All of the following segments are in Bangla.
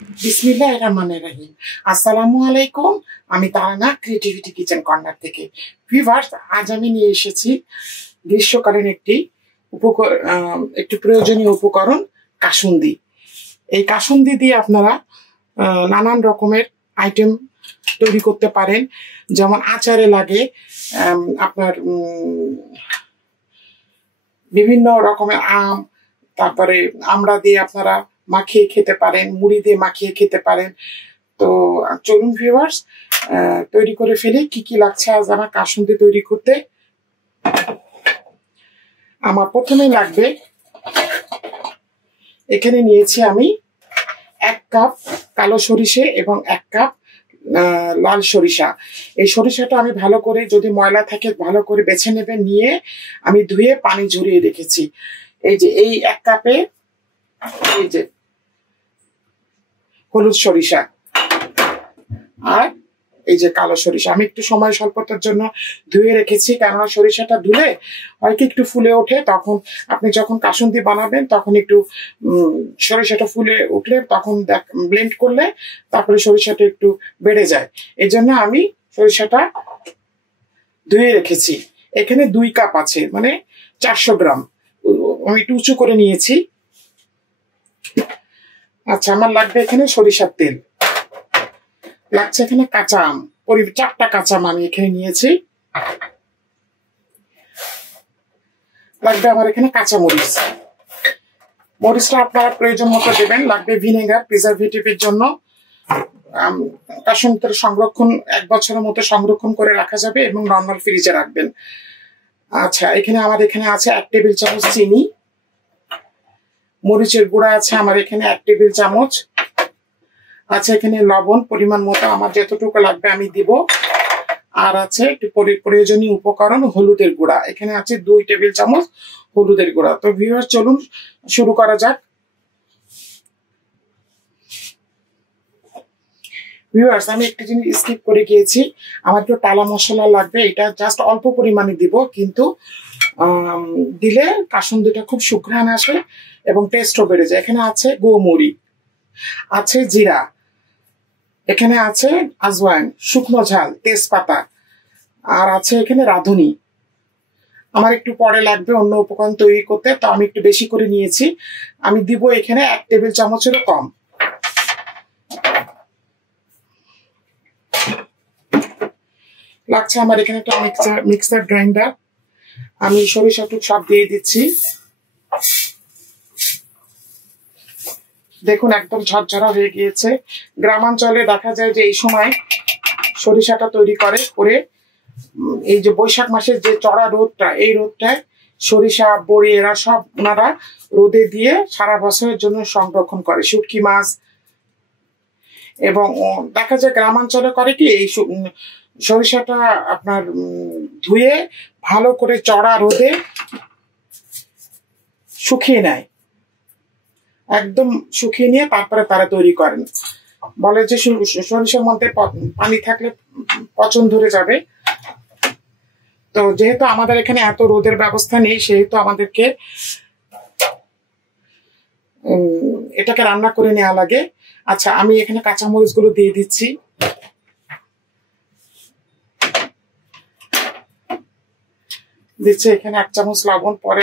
বিসমিল্লাহির রহমানির রহিম। আসসালামু আলাইকুম। আমি তারানা ক্রিয়েটিভিটি কিচেন কর্নার থেকে। ভিউয়ার্স, আজ আমি নিয়ে এসেছি গ্রীষ্মকালীন একটি প্রয়োজনীয় উপকরণ, কাসুন্দি। এই কাসুন্দি দিয়ে আপনারা নানান রকমের আইটেম তৈরি করতে পারেন। যেমন আচারে লাগে, আপনার বিভিন্ন রকমের আম, তারপরে আমড়া দিয়ে আপনারা মাখিয়ে খেতে পারেন, মুড়ি দিয়ে মাখিয়ে খেতে পারেন। তো চলুন ভিউয়ার্স, তৈরি করে ফেলি। কি কি লাগছে আজ আমার কাসুন্দি তৈরি করতে। আমার প্রথমে লাগবে, এখানে নিয়েছি আমি 1 কাপ কালো সরিষে এবং 1 কাপ লাল সরিষা। এই সরিষাটা আমি ভালো করে, যদি ময়লা থাকে ভালো করে বেছে নেবেন, নিয়ে আমি ধুয়ে পানি ঝরিয়ে রেখেছি। এই যে এই 1 কাপে এই যে হলুদ সরিষা আর এই যে কালো সরিষা আমি একটু সময় স্বল্পতার জন্য ধুয়ে রেখেছি, কেননা সরিষাটা ধুলে হয়তো একটু ফুলে ওঠে। তখন আপনি যখন কাসুন্দি বানাবেন তখন একটু সরিষাটা ফুলে উঠলে তখন ব্লেন্ড করলে তারপরে সরিষাটা একটু বেড়ে যায়। এই জন্য আমি সরিষাটা ধুয়ে রেখেছি। এখানে 2 কাপ আছে, মানে 400 গ্রাম। আমি একটু উঁচু করে নিয়েছি। আচ্ছা, আমার লাগবে এখানে সরিষার তেল, লাগছে এখানে কাঁচা আম, 4টা কাঁচা আম আমি এখানে নিয়েছি। লাগবে আমার এখানে কাঁচা মরিচ। মরিচটা আপনারা প্রয়োজন মতো দেবেন। লাগবে ভিনেগার, প্রিজারভেটিভের জন্য। কাসুন্দির সংরক্ষণ 1 বছরের মতো সংরক্ষণ করে রাখা যাবে এবং নর্মাল ফ্রিজে রাখবেন। আচ্ছা, এখানে আছে 1 টেবিল চামচ চিনি। মরিচের গুঁড়া আছে আমার এখানে 1 টেবিল চামচ। আছে এখানে লবণ পরিমাণ মতো, আমার যতটুকু লাগবে আমি দিব। আর আছে একটু প্রয়োজনীয় উপকরণ, হলুদের গুঁড়া। এখানে আছে 2 টেবিল চামচ হলুদের গুঁড়া। তো ভিউয়ার্স, চলুন শুরু করা যাক। ভিউয়ার্স, আমি একটা জিনিস স্কিপ করে গিয়েছি। আমার একটু টালা মশলা লাগবে, এটা জাস্ট অল্প পরিমাণে দিব, কিন্তু দিলে কাসুন্দিটা খুব সুঘ্রাণ আসে এবং টেস্টও বেড়ে যায়। এখানে আছে গোমরি, আছে জিরা, এখানে আছে আজওয়াইন, শুকনো ঝাল, তেজপাতা, আর আছে এখানে রাঁধুনি। আমার একটু পরে লাগবে অন্য উপকরণ তৈরি করতে, তো আমি একটু বেশি করে নিয়েছি। আমি দিব এখানে 1 টেবিল চামচেরও কম। লাগছে আমার এখানে একটা মিক্সার গ্রাইন্ডার। আমি সরিষাটুক সব দিয়ে দিচ্ছি। দেখুন একদম ঝরঝরা হয়ে গিয়েছে। গ্রামাঞ্চলে দেখা যায় যে এই সময় সরিষাটা তৈরি করে এই যে বৈশাখ মাসের যে চড়া রোদটা, এই রোদটায় সরিষা, বড়ি, এরা সব ওনারা রোদে দিয়ে সারা বছরের জন্য সংরক্ষণ করে। শুটকি মাছ, এবং দেখা যায় গ্রামাঞ্চলে করে কি, এই সরিষাটা আপনার ধুয়ে ভালো করে চড়া রোদে শুকিয়ে নেয়, একদম শুকিয়ে নিয়ে তারপরে তারা তৈরি করেন। বলে যে সরিষার মধ্যে পানি থাকলে পচন ধরে যাবে। তো যেহেতু আমাদের এখানে এত রোদের ব্যবস্থা নেই, সেহেতু আমাদেরকে এটাকে রান্না করে নেওয়া লাগে। আচ্ছা, আমি এখানে কাঁচামরিচ গুলো দিয়ে দিচ্ছি। এখানে 1 চামচ লবণ, পরে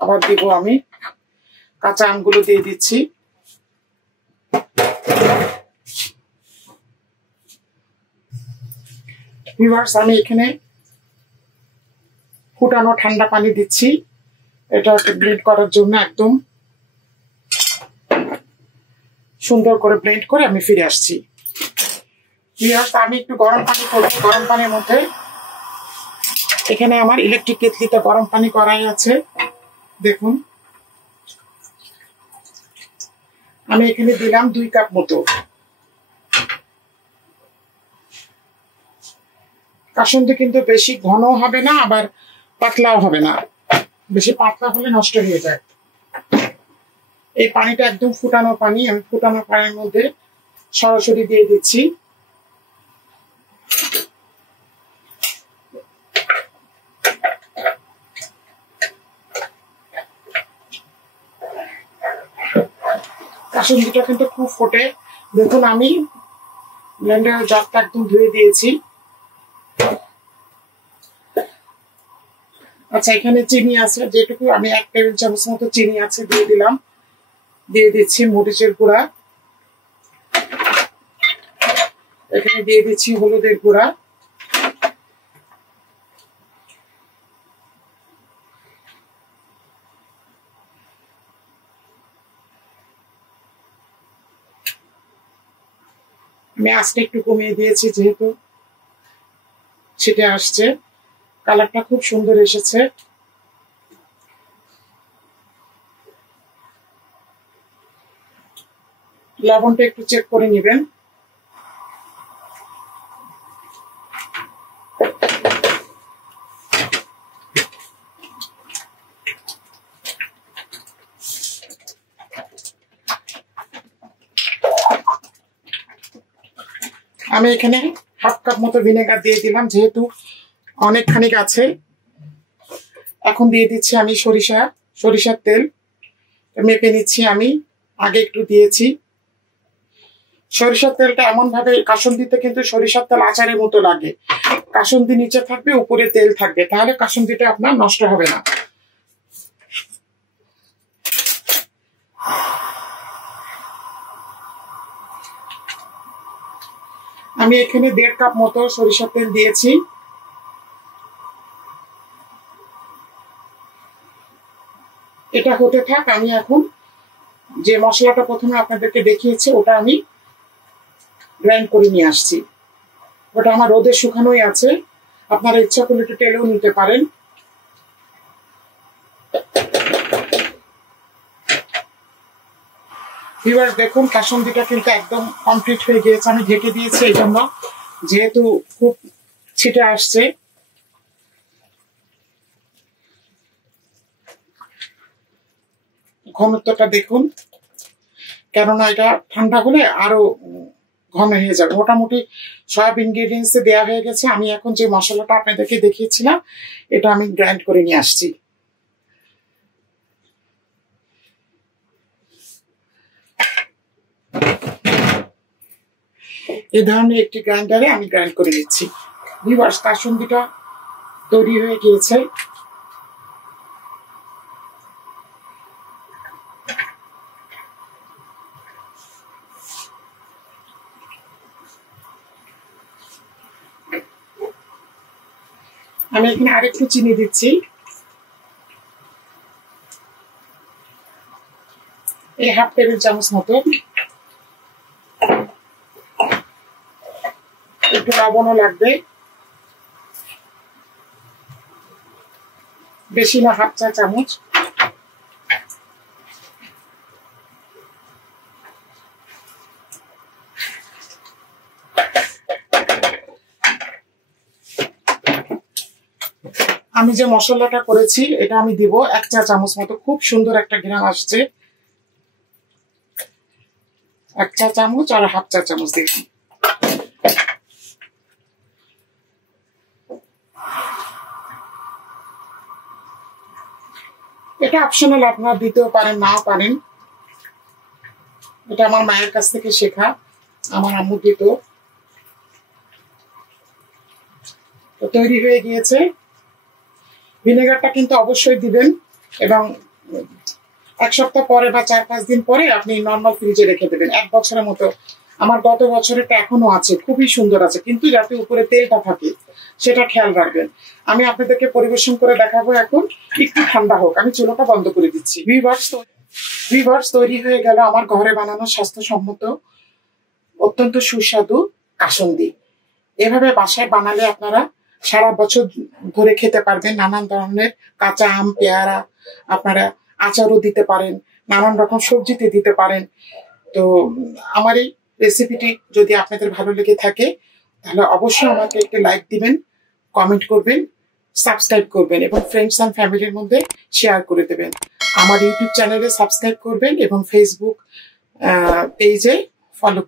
আবার দিব। আমি কাঁচা আমগুলো দিয়ে দিচ্ছি। ভিউয়ার্স, আমি এখানে ফুটানো ঠান্ডা পানি দিচ্ছি, এটাকে ব্লেন্ড করার জন্য। একদম সুন্দর করে ব্লেন্ড করে আমি ফিরে আসছি। ভিউয়ার্স, আমি একটু গরম পানি করব। গরম পানির মধ্যে এখানে আমার ইলেকট্রিক কেটলিতে গরম পানি করাই আছে। দেখুন, আমি এখানে দিলাম 2 কাপ মতো। কাসুন্দি কিন্তু বেশি ঘন হবে না, আবার পাতলাও হবে না। বেশি পাতলা হলে নষ্ট হয়ে যায়। এই পানিটা একদম ফুটানো পানি, আমি ফুটানো পানির মধ্যে সরাসরি দিয়ে দিচ্ছি। কাসুন্দিটা কিন্তু খুব ফোটে, দেখুন আমি ব্লেন্ডারের জারটা একদম ধুয়ে দিয়েছি। আচ্ছা, এখানে চিনি আছে যেটুকু, আমি 1 টেবিল চামচ মতো চিনি আছে দিয়ে দিলাম। দিয়ে দিচ্ছি মরিচের গুঁড়া, এখানে দিয়ে দিচ্ছি হলুদের গুঁড়া, আমি আঁচটা একটু কমিয়ে দিয়েছি যেহেতু ছিটে আসছে। কালারটা খুব সুন্দর এসেছে। লবণটা একটু চেক করে নেবেন। আমি এখানে 1/2 কাপ মতো ভিনেগার দিয়ে দিলাম যেহেতু অনেকখানি আছে। এখন দিয়ে দিচ্ছি আমি সরিষার তেল, মেপে নিচ্ছি। আমি আগে একটু দিয়েছি। সরিষার তেলটা এমন ভাবে, কাসুন্দিতে কিন্তু সরিষার তেল আচারের মতো লাগে। কাসুন্দি নিচে থাকবে, উপরে তেল থাকবে, তাহলে কাসুন্দিটা আপনার নষ্ট হবে না। আমি এখানে 1.5 কাপ মতো সরিষার তেল দিয়েছি। এটা হতে থাক, আমি এখন যে মশলাটা প্রথমে আপনাদেরকে দেখিয়েছি ওটা আমি গ্রাইন্ড করে নিয়ে আসছি। ওটা আমার রোদে শুকানোই আছে, আপনারা ইচ্ছা করলে একটু তেলেও নিতে পারেন। ভিউয়ার্স দেখুন, কাসুন্দিটা কিন্তু একদম কমপ্লিট হয়ে গিয়েছে। আমি ঢেকে দিয়েছি এই জন্য, যেহেতু খুব ছিটে আসছে। ঘনত্বটা দেখুন, কেননা এটা ঠান্ডা হলে আরো ঘন হয়ে যাবে। মোটামুটি সব ইনগ্রেডিয়েন্টস দেওয়া হয়ে গেছে। আমি এখন যে মশলাটা আপনাদেরকে দেখিয়েছিলাম এটা আমি গ্রাইন্ড করে নিয়ে আসছি। এই ধরনের একটি গ্রাইন্ডারে আমি গ্রাইন্ড করে নিচ্ছি। ভিউয়ার্স, কাসুন্দিটা তৈরি হয়ে গিয়েছে। আমি এখানে আরেকটু চিনি দিচ্ছি। এই 1/2 টেবিল চামচ মতো। একটু লবণও লাগবে, বেশি না, 1/2 চা চামচ। আমি যে মশলাটা করেছি এটা আমি দিব 1 চা চামচ মতো। খুব সুন্দর একটা ঘ্রাণ আসছে। 1 চা চামচ আর 1/2 চা চামচ দেখুন। এটা অপশনাল, আপনারা দিতেও পারেন, নাও পারেন। এটা আমার মায়ের কাছ থেকে শেখা, আমার আম্মু দিত। তো তৈরি হয়ে গিয়েছে। ভিনেগারটা কিন্তু অবশ্যই দিবেন, এবং 1 সপ্তাহ পরে বা 4-5 দিন পরে আপনি নর্মাল ফ্রিজে রেখে দেবেন। 1 বছরের মতো। আমার গত বছরেরটা এখনো আছে, খুবই সুন্দর আছে, কিন্তু যাতে উপরে তেলটা থাকে সেটা খেয়াল রাখবেন। আমি আপনাদেরকে পরিবেশন করে দেখাবো এখন। একটু ঠান্ডা হোক, আমি চুলাটা বন্ধ করে দিচ্ছি। ভিউয়ার্স, তৈরি হয়ে গেল আমার ঘরে বানানো স্বাস্থ্যসম্মত অত্যন্ত সুস্বাদু কাসুন্দি। এভাবে বাসায় বানালে আপনারা সারা বছর ধরে খেতে পারবেন। নানান ধরনের কাঁচা আম, পেয়ারা, আপনারা আচারও দিতে পারেন, নানান রকম সবজিতে দিতে পারেন। তো আমার এই রেসিপিটি যদি আপনাদের ভালো লেগে থাকে তাহলে অবশ্যই আমাকে একটি লাইক দিবেন, কমেন্ট করবেন, সাবস্ক্রাইব করবেন এবং ফ্রেন্ডস অ্যান্ড ফ্যামিলির মধ্যে শেয়ার করে দেবেন। আমার ইউটিউব চ্যানেলে সাবস্ক্রাইব করবেন এবং ফেসবুক পেজে ফলো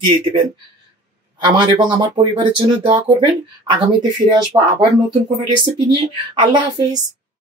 দিয়ে দিবেন। আমার এবং আমার পরিবারের জন্য দোয়া করবেন। আগামীতে ফিরে আসবো আবার নতুন কোনো রেসিপি নিয়ে। আল্লাহ হাফেজ।